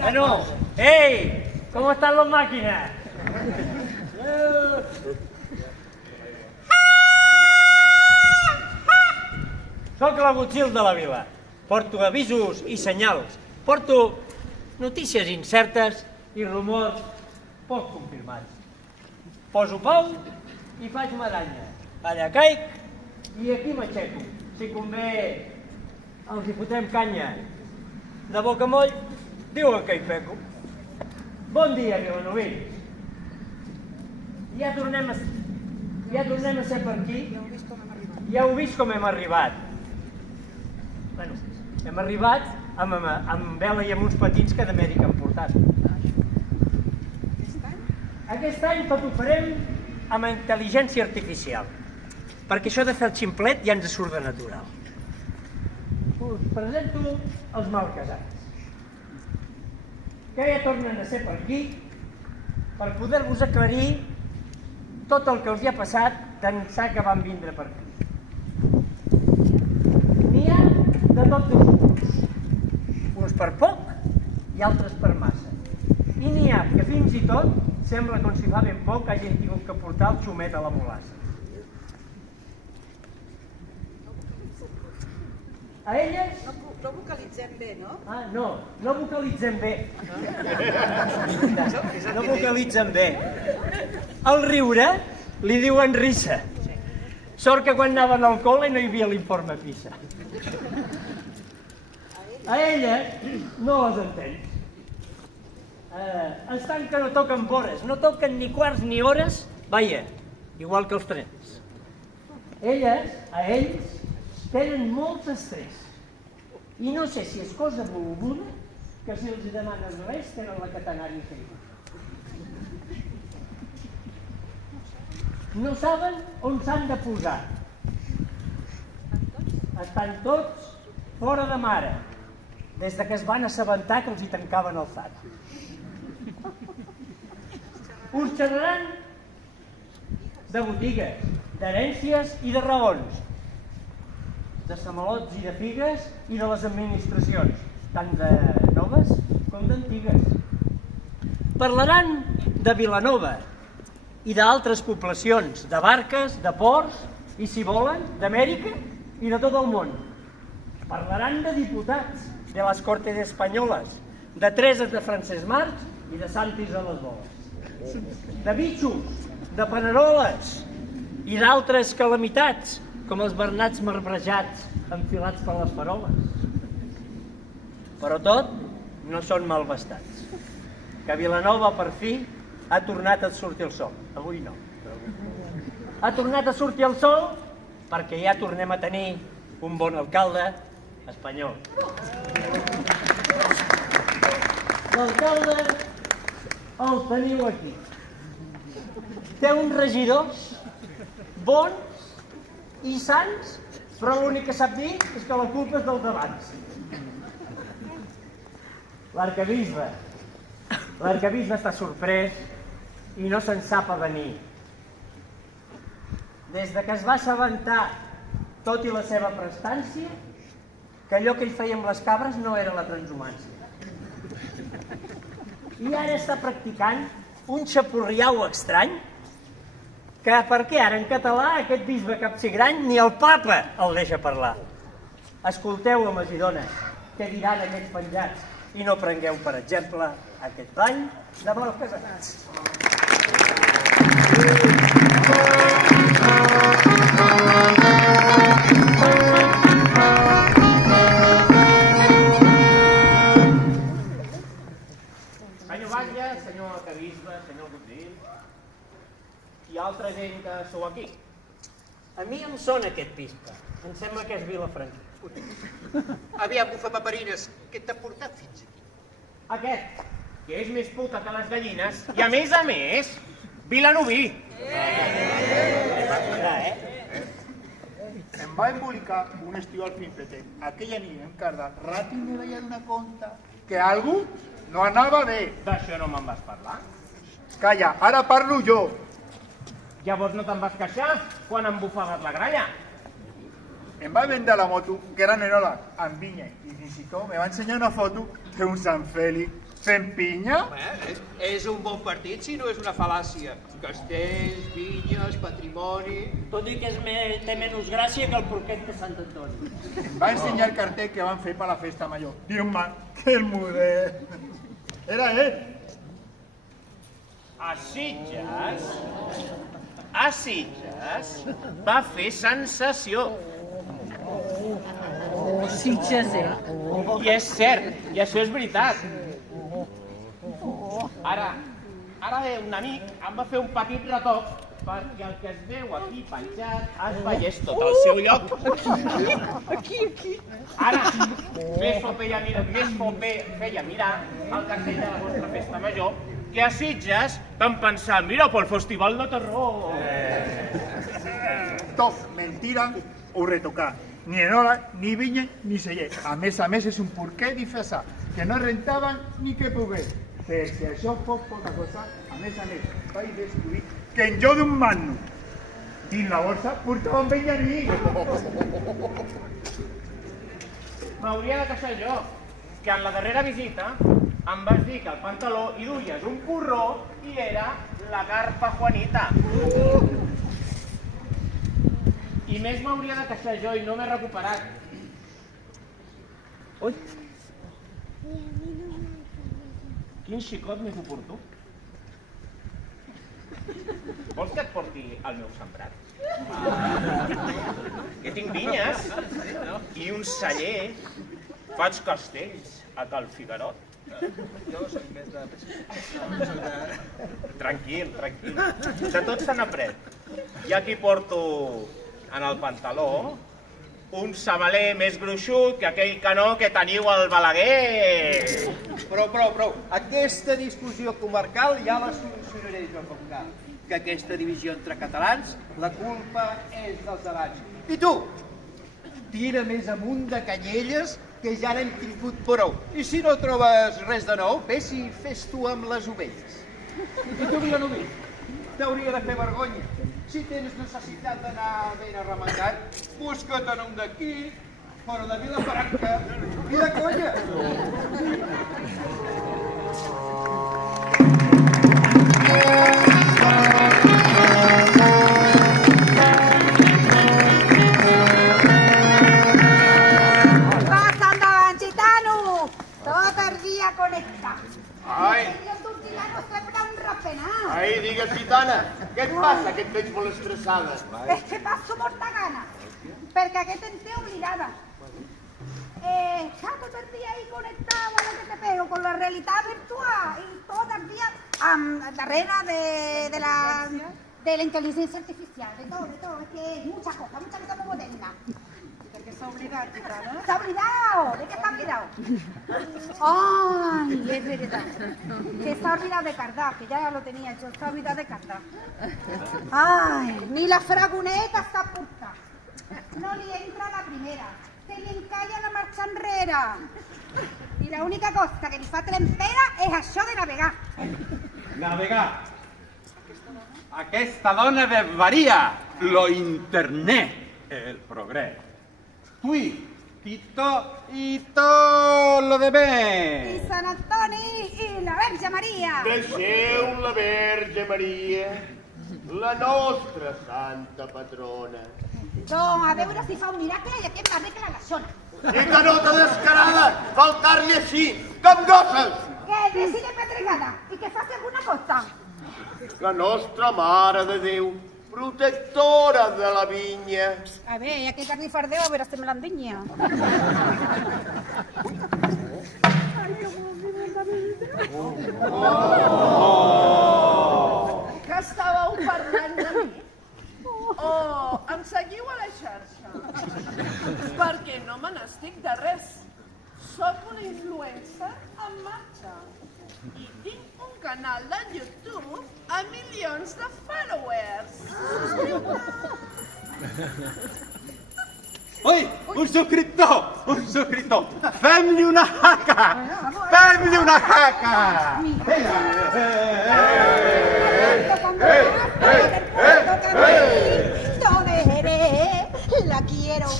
Bueno, ¡hey! ¿Cómo están las máquinas? Soc l'agutzil de la vila. Porto avisos i senyals. Porto notícies incertes i rumors poc confirmats. Poso pau i faig medalla. Allà caic i aquí m'aixeco. Si convé, els hi fotem canya. De boca moll, diuen que hi peco. Bon dia, vilanovins. Ja tornem a ser per aquí. Ja heu vist com hem arribat. Bueno, hem arribat amb vela i amb uns patins que d'Amèrica hem portat. Aquest any tot ho farem amb intel·ligència artificial, perquè això de fer el ximplet ja ens surt de natural. Us presento els malcasats, que ja tornen a ser per aquí per poder-vos aclarir tot el que els hi ha passat d'ençà que van vindre per aquí. N'hi ha de tots els punts, uns per poc i altres per massa. I n'hi ha que fins i tot sembla com si fa ben poc que hagin tingut que portar el xumet a la molassa. A elles... No vocalitzem bé, no? Ah, no vocalitzem bé. No vocalitzen bé. Al riure li diuen risa. Sort que quan anaven al col·le no hi havia l'informe PISA. A elles no les entens. Estan que no toquen hores, no toquen ni quarts ni hores, vaja, igual que els trens. Ells, tenen molt estrès. I no sé si és cosa volguda que si els demanes res tenen la catenària feina. No saben on s'han de posar. Estan tots fora de mare, des que es van assabentar que els hi tancaven el SAT. Us xerraran de botigues, d'herències i de raons, de samalots i de figues i de les administracions, tant de noves com d'antigues. Parlaran de Vilanova i d'altres poblacions, de barques, de ports i, si volen, d'Amèrica i de tot el món. Parlaran de diputats, de les Cortes Espanyoles, de Tereses de Francesc March i de Santis a les boles. De bitxos, de paneroles i d'altres calamitats, com els bernats marbrejats enfilats per les faroles. Però tot no són malvestats. Que Vilanova, per fi, ha tornat a sortir el sol. Avui no. Ha tornat a sortir el sol perquè ja tornem a tenir un bon alcalde espanyol. L'alcalde el teniu aquí. Té uns regidors bons i sants, però l'únic que sap dir és que la culpa és dels d'abans. L'arquebisbe està sorprès i no se'n sap avenir. Des que es va assabentar, tot i la seva prestància, que allò que ell feia amb les cabres no era la transhumància. I ara està practicant un xapurriau estrany que perquè ara en català aquest bisbe capsigrany ni el papa el deixa parlar. Escolteu, homes i dones, què diran aquests penjats i no prengueu, per exemple, aquest ball de malcasats. Senyor batlle, senyor arquebisbe, senyor Gutzil i altra gent que sou aquí. A mi em sona aquest bisbe. Em sembla que és Vilafranquí. Aviam, bufa paperines, què t'ha portat fins aquí? Aquest, que és més puta que les gallines i a més, vilanoví. Em va embolicar un estiu al Finfete. Aquella nit en Carda, ràpid me vaig donar compte que algú no anava bé. D'això no me'n vas parlar? Calla, ara parlo jo. Llavors no te'n vas queixar quan em bufaves la gralla? em va vendre la moto, que era nenola, amb vinya, i fins i tot me va ensenyar una foto d'un Sant Fèlix fent pinya. És un bon partit si no és una fal·làcia. Castells, vinyes, patrimoni... Tot i que té menys gràcia que el porquet de Sant Antoni. Em va ensenyar el cartell que van fer per la festa major. Diu, man, que el model. Era ell. A Sitges va fer sensació. Sitges, I és cert, i això és veritat. Ara un amic em va fer un petit retoc perquè el que es veu aquí penjat es veiés tot al seu lloc. Aquí. Ara, més fo feia mirar el cartell de la vostra festa major que a Sitges van pensar, mira, pel festival de terror. Tot, mentira o retocar. Ni enola, ni vinya, ni celler. A més, és un porquet disfressat, que no rentaven ni que pogués. Per si això fos poca cosa, a més, vaig descobrir que en jo d'un manno dins la bolsa portava un benjamí. M'hauria de queixar jo, que en la darrera visita em vas dir que al pantaló hi duies un porró i era la garpa Juanita. I més m'hauria de queixar jo i no m'he recuperat. Ui! Quin xicot més oportú. Vols que et porti el meu sembrat? Que tinc vinyes i un celler. Faig castells a Cal Figarot. Tranquil. De tot se n'aprèn. I aquí porto en el pantaló un sabaler més gruixut que aquell canó que teniu al Balaguer. Prou. Aquesta discussió comarcal ja la solucionaré jo com cal. Que aquesta divisió entre catalans, la culpa és dels abans. I tu? Tira més amunt de canyelles que ja n'hem tingut prou. I si no trobes res de nou, vés i fes tu amb les ovelles. I tu, Vilanoví, t'hauria de fer vergonya. Si tens necessitat d'anar ben arremengat, busca't un d'aquí, fora de Vilafranca i de colla. Pasa andaban, gitano. Todo el día conecta. Ai. Tu gitano sempre un rapenat. Ai, digues, gitana, què et passa, que et veig molt estressada? És que passo molta gana, perquè aquest em té oblidada. Todo el día ahí conectado a lo que te pego, con la realidad virtual y todo el día darrere de la inteligencia artificial, de todo, es que es mucha cosa muy moderna. ¿De qué se ha olvidado, gitano? ¿Se ha olvidado? ¿De qué se ha olvidado? Ay, es verdad. Que se ha olvidado de Cardá, que ya lo tenía yo, se ha olvidado de Cardá. Ay, ni la fraguneta está puesta. No li entra la primera. Se li encalla la marxa enrere. I l'única cosa que li fa trempera és això de navegar. Navegar. Aquesta dona de varia. Lo internet. El progrés. Tui. Tito y todo lo I demás. Sant Antoni i la Verge Maria. Deixeu la Verge Maria, la nostra santa patrona. Doncs a veure si fa un miracle i aquest m'arregla la zona. I que no te descarada, faltar-li així, com gosses! Que decide pedregada i que faci alguna cosa. La nostra Mare de Déu, protectora de la vinya. A veure, i aquest arrifardeu a veure si me l'endenya. Que estàveu parlant de mi? O em seguiu a la xarxa? Perquè no me n'estic de res. Soc una influencer en marxa. I tinc un canal de YouTube amb milions de followers. Ui, un subscriptor. Fem-li una jaca. Lo dejaré, la quiero,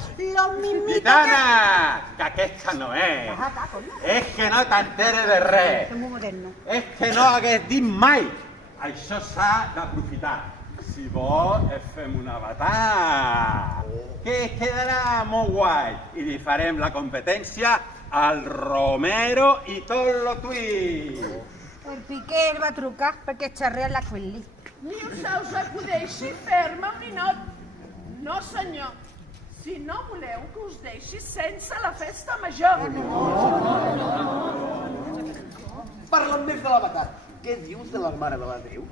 Gitana! Que aquesta no és. És que no t'enteres de res. Soy muy moderno. És que no hagués dit mai. Això s'ha d'aprofitar. Si vols, fem una batalla. Que quedarà molt guai. I li farem la competència al Romero i tot lo tuí. El Piqué el va trucar perquè xerrés la Quelli. Ni se us acudeixi fer-me un ninot. No, senyor. Si no voleu que us deixi sense la festa major. Parla'm més de l'avatar. Què dius de la Mare de la Déu?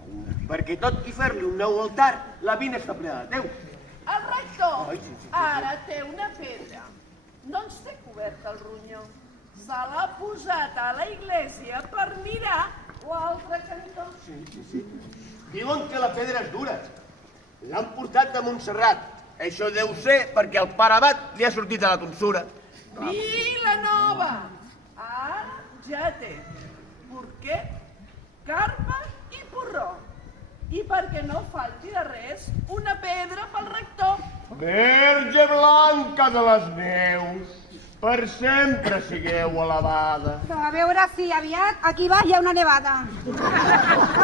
Perquè tot i fer-li un nou altar, la vina està plena de Déu. El rector ara té una pedra. No ens té cobert el ronyó. Se l'ha posat a la iglesia per mirar l'altre cantó. Diuen que la pedra és dura. L'han portat de Montserrat. Això deu ser perquè el pare abat li ha sortit a la tonsura. Vila Nova! Ara ja té porquer, carpa i porró. I perquè no falti de res, una pedra pel rector. Verge blanca de les neus, per sempre sigueu alabada. Però a veure si aviat aquí baix hi ha una nevada.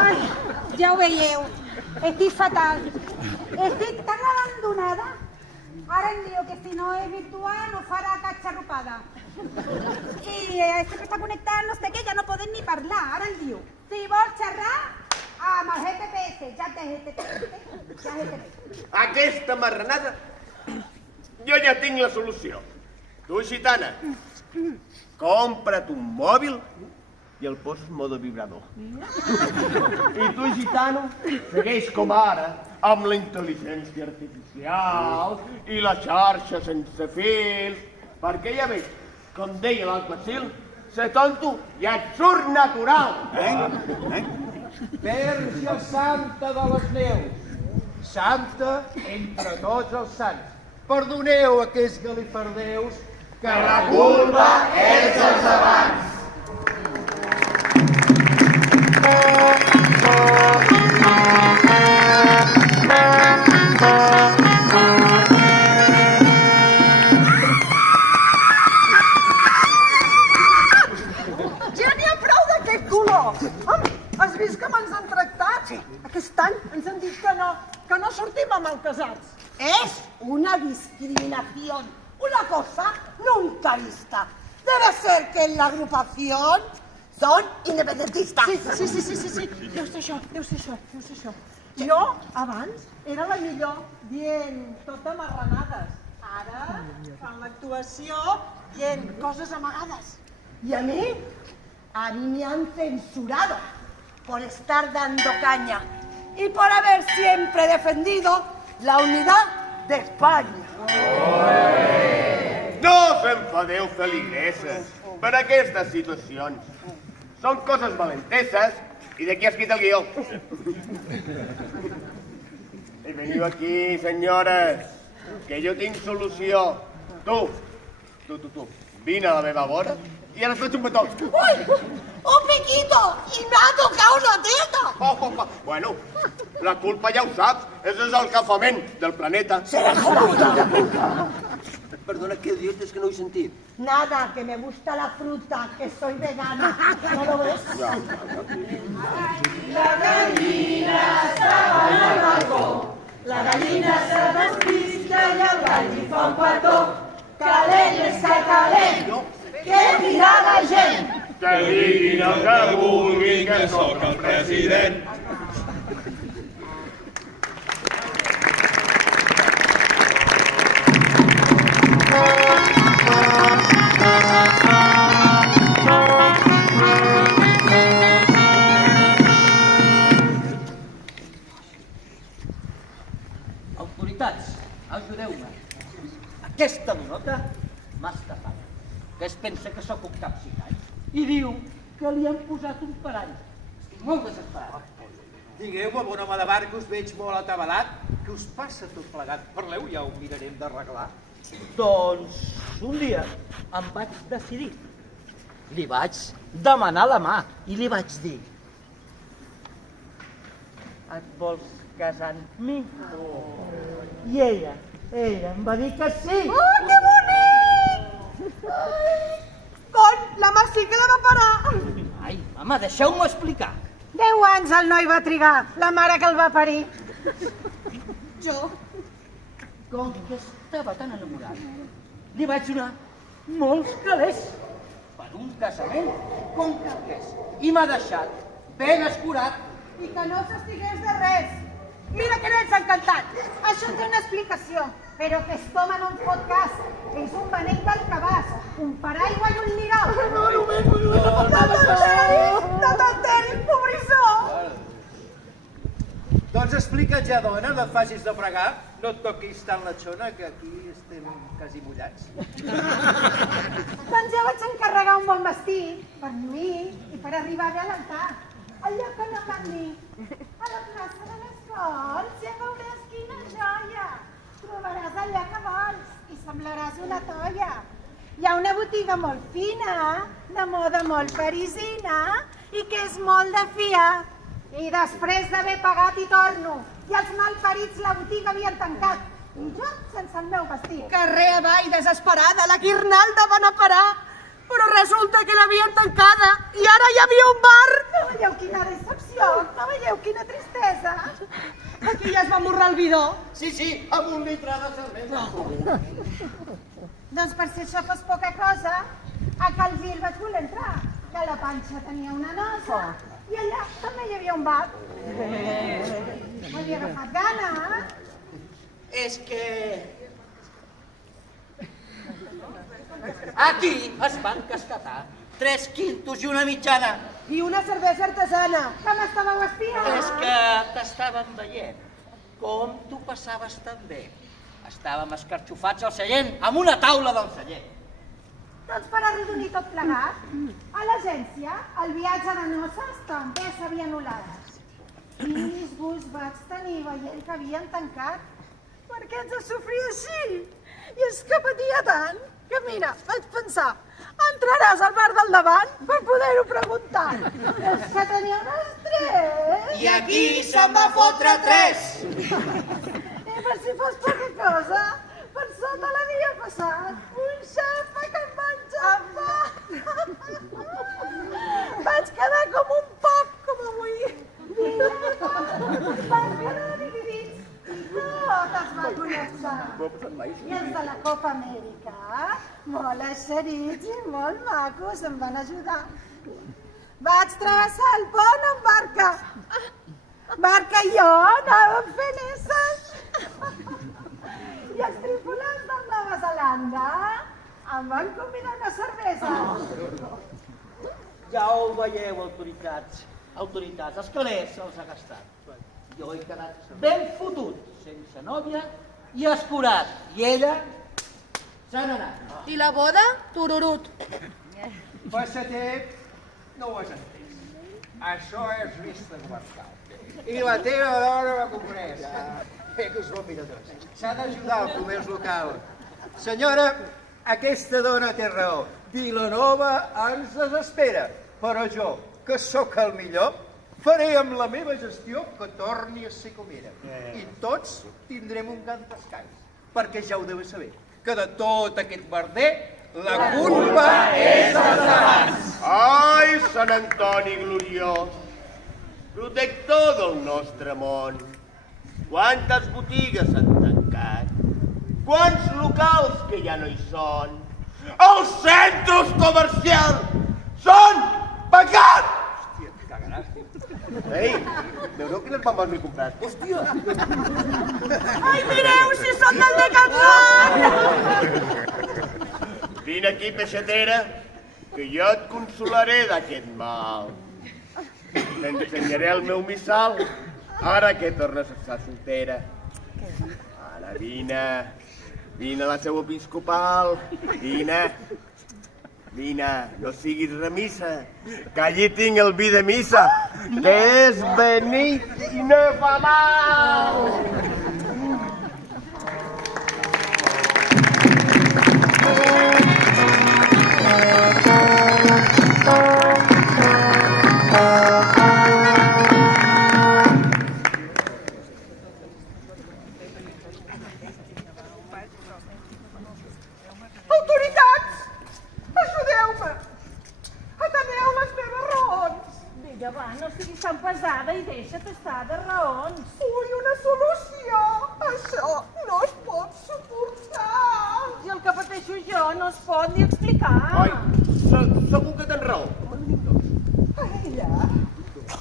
Ai, ja ho veieu. Estic fatal. Estic tan abandonada. Ara em diu que si no és virtual no farà catxarrupada. I sempre està connectat, no sé què, ja no podem ni parlar. Ara em diu, si vols xerrar, amb el GPS, ja té GPS. Aquesta marranada, jo ja tinc la solució. Tu, gitana, compra't un mòbil i el poses modo vibrador. I tu, gitano, segueix com ara, amb la intel·ligència artificial i la xarxa sense fils, perquè ja veig, com deia l'Alquacil, ser tonto ja et surt natural. Verge Santa de les Neus, santa entre tots els sants, perdoneu aquests galifardeus que la culpa és dels abans. Ja n'hi ha prou d'aquest color. Has vist com ens han tractat? Sí. Aquest any ens han dit que no sortim amb el casats. Es una discriminación, una cosa nunca vista. Debe ser que en la agrupación son independentistas. Sí. Deu ser això. Jo, abans, era la millor dient tot de marranades. Ara, fan l'actuació dient coses amagades. Y a mí me han censurado por estar dando caña y por haber siempre defendido la unidad de España. No us enfadeu, feligreses, per aquestes situacions. Són coses valenteses i d'aquí ha escrit el guió. I veniu aquí, senyores, que jo tinc solució. Tu, vine a la meva vora i ara et faig un petó. ¡Uy! ¡Un piquito! ¡Y me ha tocado una teta! Bueno, la culpa ja ho saps, és el escalfament del planeta. ¡Será como una puta! Perdona, què dius? És que no he sentit. Nada, que me gusta la fruta, que soy vegana. ¿No lo ves? La gallina estava al balcó, la gallina se despista i al gall li fa un petó. Calent és que calent, què dirà la gent? Que diguin el que vulguin, que sóc el president. Autoritats, ajudeu-me. Aquesta donota m'ha estafat, que es pensa que sóc un capsicat i diu que li han posat un parany. Estic molt desesperat. Digueu-me, bon home de bar, que us veig molt atabalat. Què us passa tot plegat? Parleu, ja ho mirarem d'arreglar. Doncs un dia em vaig decidir. Li vaig demanar la mà i li vaig dir: et vols casar amb mi? I ella em va dir que sí. ¡Oh, qué bonito! Con, la mà sí que la va parar. Ai, mama, deixeu-m'ho explicar. 10 anys el noi va trigar, la mare que el va parir. Jo, com que estava tan enamorat, li vaig donar molts calés per un casament com calgués. I m'ha deixat ben escurat. I que no s'estigués de res. Mira que n'ets encantat. Això té una explicació, però que aquest home no en fot cas. És un beneit del cabàs, un paraigua i un lirau. No t'enteris, pobrissó. Doncs explica't ja, dona, no et facis de fregar, no et toquis tant la xona, que aquí estem quasi mullats. Doncs jo vaig encarregar un bon vestit per mi i per arribar bé a l'altar. Al lloc que no van dir, a la plaça de les Corts, ja veuràs quina joia. Trobaràs allò que vols i semblaràs una toia. Hi ha una botiga molt fina, de moda molt parisina i que és molt de fiar. I després d'haver pagat i torno, i els malparits la botiga havien tancat. I jo sense el meu vestit. Carrer avall, desesperada, la guirnalda van a parar. Però resulta que l'havien tancada i ara hi havia un bar. No veieu quina decepció? No veieu quina tristesa? Aquí ja es va morrar el bidó. Sí, amb un litre de cervesa. Doncs per si això fos poca cosa, a Cal Gil vaig voler entrar, que la panxa tenia una nosa i allà també hi havia un bar. M'havia agafat gana. És que... Aquí es van cascatar 3 quintos i una mitjana. I una cervesa artesana. Que m'estàveu espiant? És que t'estàvem veient com tu passaves tan bé. Estàvem escarxofats al seient, amb una taula del celler. Doncs per arrodonir tot plegat, a l'agència el viatge de noces també s'havia anul·lat. Quin disgust vaig tenir veient que havien tancat. Per què ets de sofrir així? I és que patia tant que, mira, vaig pensar, entraràs al bar del davant per poder-ho preguntar. És que tenia un estrès. I aquí se'n va fotre 3. I per si fos poca cosa, per sota l'havia passat un xafa que em va enxafar. Vaig quedar com un pop, com avui. Van quedar dividits i tot es va col·lapsar. I els de la Copa Amèrica, molt eixerits i molt macos, em van ajudar. Vaig travessar el pont amb barca. Barca i jo anàvem fent esses. I els tripulants de Nova Zelanda em van convidar una cervesa. Ja ho veieu, autoritats. Els calés se'ls ha gastat. Jo he quedat ben fotut, sense nòvia i escurat. I ella se n'ha anat. I la boda? Tururut. Passater, no ho has entès. Això és vista guardada. I la teva dona va compresa. Que us ho mira tots. S'ha d'ajudar el comerç local. Senyora, aquesta dona té raó. Vilanova ens desespera. Però jo, que sóc el millor, faré amb la meva gestió que torni a ser com era. I tots tindrem un gran descans. Perquè ja ho deveu saber, que de tot aquest merder, la culpa és dels abans. Ai, Sant Antoni gloriós, protector del nostre món. Quantes botigues s'han tancat, quants locals que ja no hi són. Els centres comercials són pecat! Hòstia, et cagaràs, tio. Ei, veureu quines mames m'he comprat? Hòstia! Ai, mireu, si són del Decathlon! Vine aquí, peixatera, que jo et consolaré d'aquest mal. T'ensenyaré el meu missal, ara que tornes a estar soltera. Ara, vine a la seu episcopal, vine, no siguis remissa, que allí tinc el vi de missa, que és benit i no fa mal. Autoritats! Vinga, va, no siguis tan pesada i deixa't estar de raons. Ui, una solució! Això no es pot suportar! I el que pateixo jo no es pot ni explicar. Oi, segur que tens raó. A ella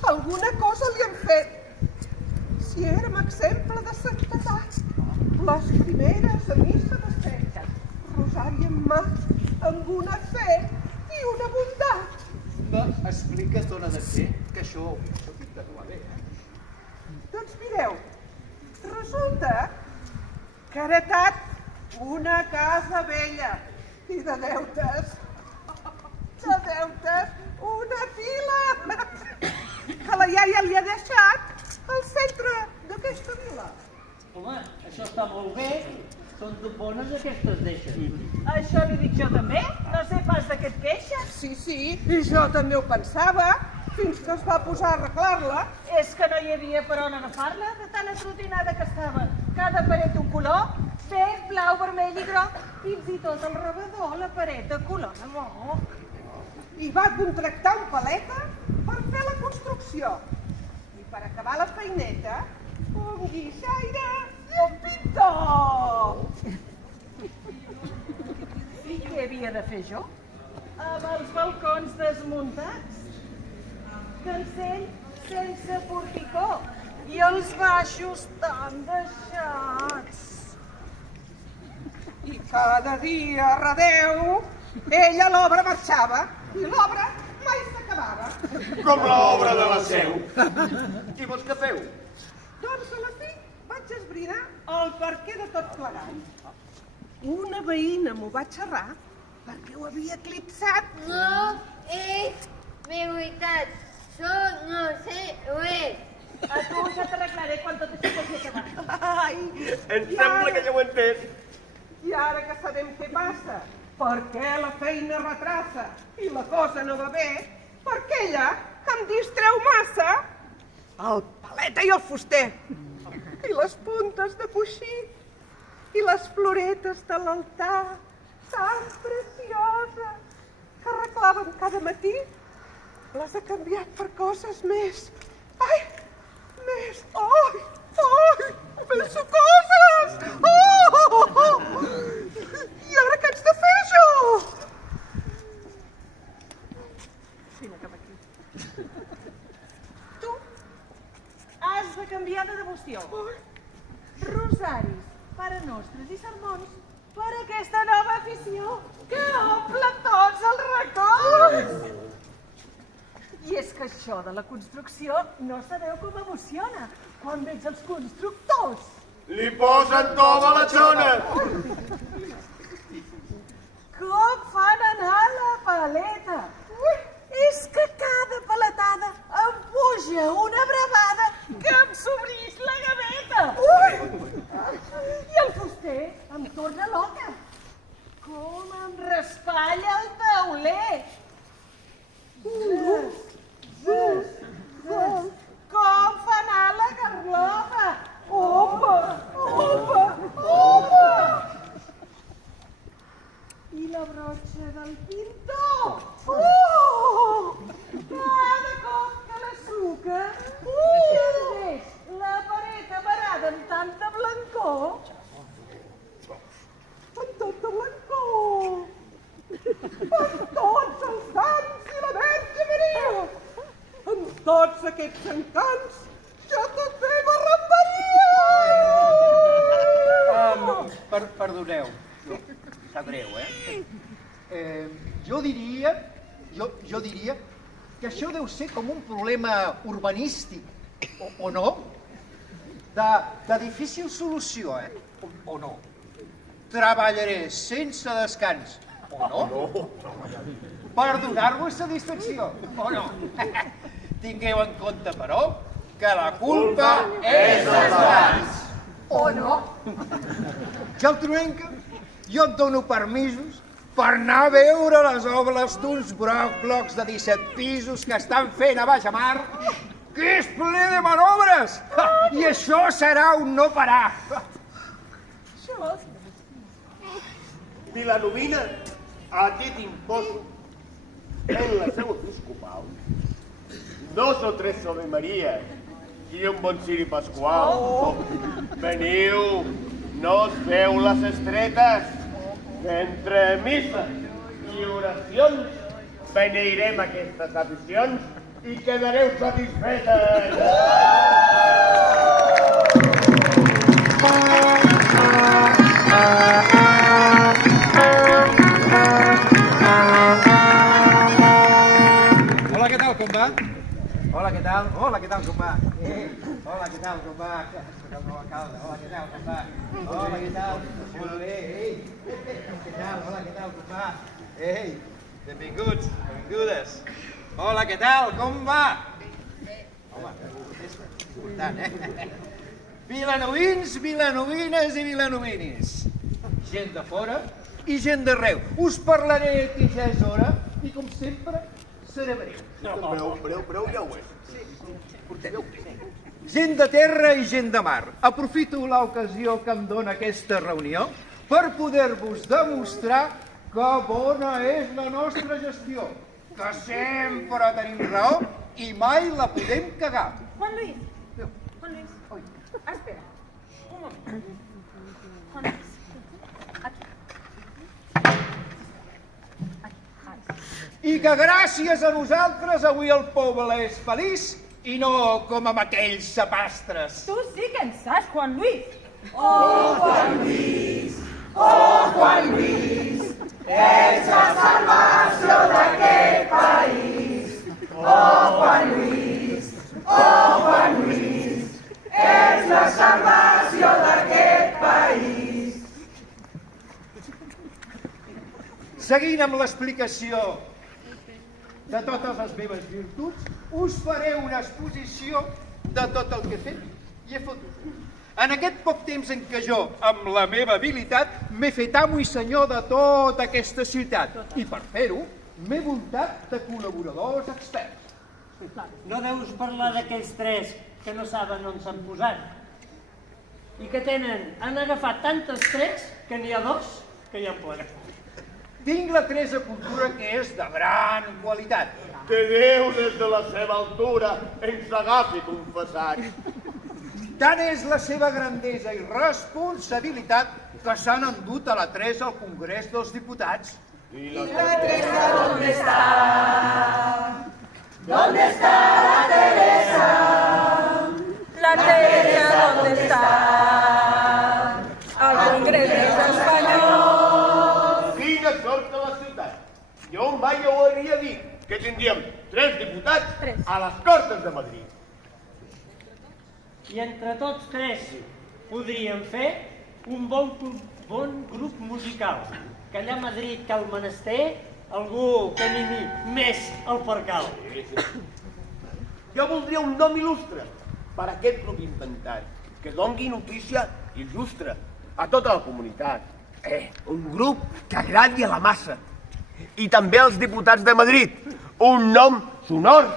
alguna cosa li han fet. Si érem exemple de santedat, les primeres a missa desfetes, rosari en mà, amb una fe i una bondat. No, explica't on ha de ser, que això pinta que va bé, Doncs mireu, resulta que ha heretat una casa vella i de deutes. De deutes, una pila que la iaia li ha deixat al centre d'aquesta vila. Home, això està molt bé. Són bones aquestes deixes. Això li dic jo també. No sé pas de què et queixes. Sí, i jo també ho pensava, fins que es va posar a arreglar-la. És que no hi havia per on agafar-la, de tan atrotinada que estava. Cada paret un color, verd, blau, vermell i groc, fins i tot al rebedor la paret de color de moc. I va contractar un paleta per fer la construcció. I per acabar la feineta, un guixaire i un pintor. I què havia de fer jo? Amb els balcons desmuntats, cancell sense porticó i els baixos tan deixats. I cada dia a redeu, ella a l'obra marxava i l'obra mai s'acabava. Com l'obra de la Seu. Qui vols que feu? Doncs a la fi vaig esbrinar el perquè de tot plegat. Una veïna m'ho va xerrar perquè ho havia eclipsat. No és veritat. Jo no sé res. A tu ja t'arreglaré quan tot això s'hagi acabat. Ai, Em sembla que ja ho he entès. I ara que sabem què passa, per què la feina retrassa i la cosa no va bé, perquè ella em distreu massa, el paleta i el fuster, i les puntes de coixí, i les floretes de l'altar, tan precioses, que arreglaven cada matí, les ha canviat per coses més. Ai, més, més sucoses! I ara què haig de fer jo? Vine cap aquí. Tu has de canviar de devoció. Rosaris, Pare Nostres i sermons per aquesta nova afició que omple tots els racons. I és que això de la construcció no sabeu com emociona quan veig els constructors. Li posen tova a la xona. Com fan anar la paleta. És que cada paletada em puja una bravada que em s'obrís la gaveta. I el fuster em torna loca. Com em raspalla el tauler. Com fa anar la garlopa. Opa! I la brotxa del pintor. Cada cop que la suca i em deix la paret amarada amb tanta blancor. Amb tanta blancor! Amb tots els sants i la Verge Maria! Amb tots aquests encants, jo també m'arrembaria! Perdoneu, sap greu, Jo diria que això deu ser com un problema urbanístic, o no? De difícil solució, o no? Treballaré sense descans, o no? Per donar-vos satisfacció, o no? Tingueu en compte, però, que la culpa és dels grans. O no? Ja el trobem que jo et dono permisos per anar a veure les obres d'uns blocs de 17 pisos que estan fent a baix mar, que és ple de manobres! I això serà un no parar! Vilanovina, a ti t'imposo, en la seu episcopal, 2 o 3 Ave Maries i un bon ciri pasqual. Veniu, no us feu les estretes. Entre misses i oracions beneirem aquestes aficions i quedareu satisfetes. Hola, què tal, com va? Hola, què tal? Hola, què tal, com va? Hola, què tal, com va? Soc el nou alcalde. Hola, què tal, com va? Hola, què tal? Molt bé, ei. Què tal? Hola, què tal, com va? Ei, benvinguts, benvingudes. Hola, què tal, com va? Home, és important, Vilanovins, vilanovines i vilanovinis. Gent de fora i gent d'arreu. Us parlaré que ja és hora i, com sempre, seré breu. Breu ja ho és. Gent de terra i gent de mar. Aprofito l'ocasió que em dóna aquesta reunió per poder-vos demostrar que bona és la nostra gestió, que sempre tenim raó i mai la podem cagar. Juan Luis, espera, un moment. Juan Luis, I que gràcies a nosaltres avui el poble és feliç i no com amb aquells sapastres. Tu sí que en saps, Juan Luis. Oh, Juan Luis, oh, Juan Luis, ets la salvació d'aquest país. Oh, Juan Luis, ets la salvació d'aquest país. Seguint amb l'explicació de totes les meves virtuts, us faré una exposició de tot el que he fet i he fotut. En aquest poc temps en què jo, amb la meva habilitat, m'he fet amo i senyor de tota aquesta ciutat. I per fer-ho, m'he voltat de col·laboradors experts. No deus parlar d'aquells 3 que no saben on s'han posat i que han agafat tantes 3 que n'hi ha 2 que ja en poden. Tinc la Teresa Cultura, que és de gran qualitat. Que Déu des de la seva altura ens agafi confessats. Tant és la seva grandesa i responsabilitat que s'han endut a la Teresa al Congrés dels Diputats. I la Teresa, ¿dónde está? ¿Dónde está la Teresa? La Teresa, ¿dónde está? Al Congreso Espanyol. Quina sort de la ciutat. Jo mai ho hauria dit, que tindríem 3 diputats a les Corts de Madrid. I entre tots 3 podríem fer un bon grup musical, que allà a Madrid cal menester algú que animi més el percal. Jo voldria un nom il·lustre per a aquest grup inventat, que dongui notícia il·lustre a tota la comunitat. Un grup que agradi a la massa. I també als diputats de Madrid. Un nom sonor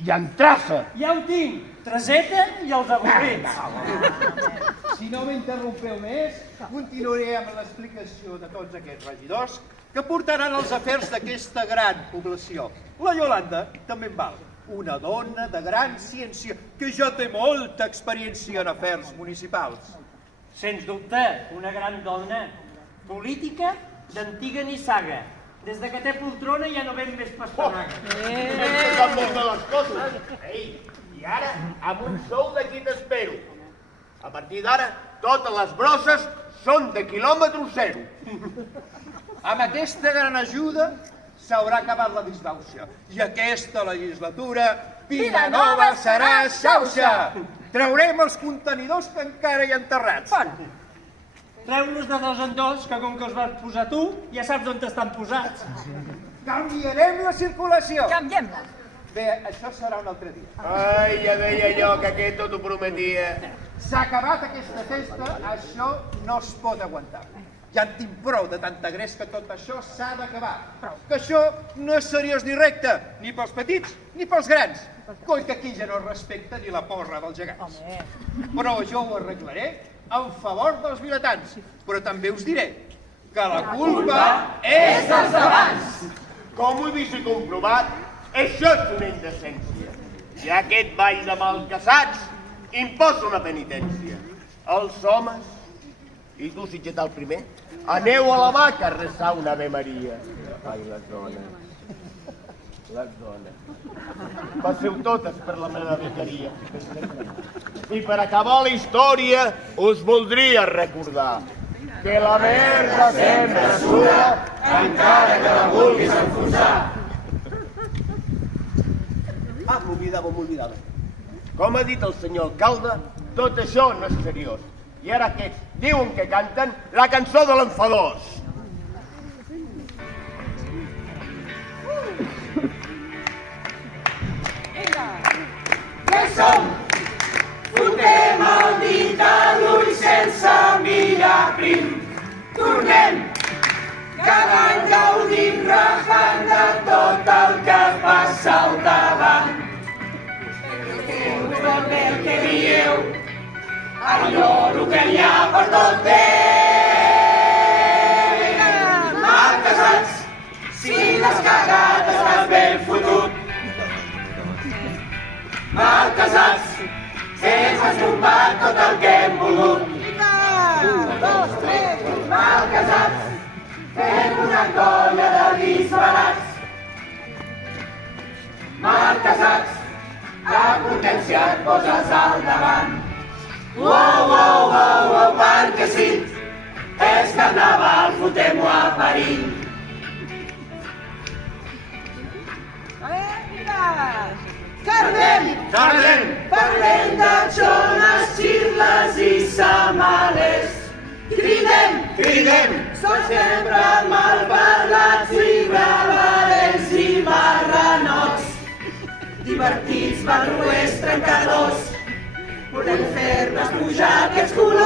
i en traça. Ja ho tinc, Treseta i els avorrits. Si no m'interrompeu més, continuaré amb l'explicació de tots aquests regidors que portaran els afers d'aquesta gran població. La Iolanda també en val. Una dona de gran ciència que ja té molta experiència en afers municipals. Sens dubte, una gran dona, política d'antiga nissaga. Des que té poltrona ja no ven més pastanaga. Hem tocat molt de les coses. I ara, amb un sou d'aquí t'espero. A partir d'ara, totes les brosses són de quilòmetre 0. Amb aquesta gran ajuda s'haurà acabat la disbauxa. I aquesta legislatura, Vilanova serà xauxa. Traurem els contenidors que encara hi ha enterrats. Treu-los de 2 en 2, que com que els vas posar tu, ja saps on estan posats. Canviarem la circulació. Canviem-la. Bé, això serà un altre dia. Ai, ja deia jo que aquest tot ho prometia. S'ha acabat aquesta festa, això no es pot aguantar. Ja en tinc prou de tanta gres que tot això s'ha d'acabar. Que això no és seriós ni recte, ni pels petits ni pels grans. Coi que aquí ja no es respecta ni la porra dels gegants. Però jo ho arreglaré en favor dels vilatans. Però també us diré que la culpa és dels d'abans. Com ho he vist i comprovat, Això és una indecència. I aquest ball de malcaçats imposa una penitència. Els homes, i tu, Sitgetà el primer, aneu a la vaca a resar una Ave Maria. Ai, les dones. Les dones. Passeu totes per la meva vicaria. I per acabar la història us voldria recordar que la merda sempre suda encara que la vulguis enfonsar. Ah, m'oblidava. Com ha dit el senyor alcalde, tot això no és seriós. I ara aquests diuen que canten la cançó de l'enfadós. Què som? Fotem el dit a l'ull sense mirar prim. Tornem, cada any gaudim rajant de tot el que passa al davant. Però bé el que dieu, enyoro que hi ha per tot Déu. Mal casats, si l'has cagat estàs ben fotut. Mal casats, ens has tombat tot el que hem volgut. Dos, tres, mal casats, fem una colla de disbarats. Mal casats, la potència et poses al davant. Perquè sí, és carnaval, fotem-ho a perill. Cardem! Parlem de xones, xirles i samales. Cridem! Som sempre malparlats i bravarets i marranots. Divertits, barruers, trencadors. Volem fer-nos pujar aquests colors.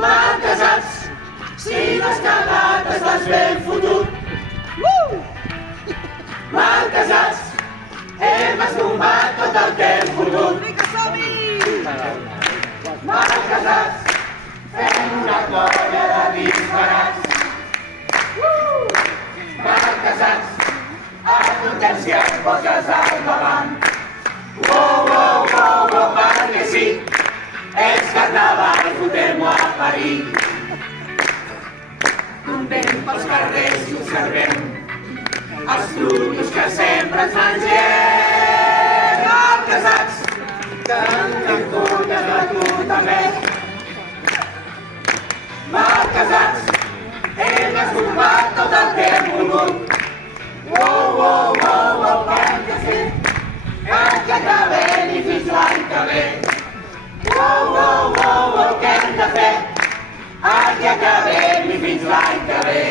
Mal casats, si l'has cagat estàs ben fotut. Mal casats, hem estombat tot el que hem volgut. Mal casats, fem una colla de disbarats. Mal casats, a potència et poses al davant. Perquè sí, és carnaval, fotem-ho a perill. Andem pels carrers i observem els trunyos que sempre ens mengem. Mal casats, que en colles de tu també. Mal casats, hem estombat tot el que hem volgut. Perquè sí, que acabem i fins l'any que ve. Què hem de fer? Que acabem i fins l'any que ve.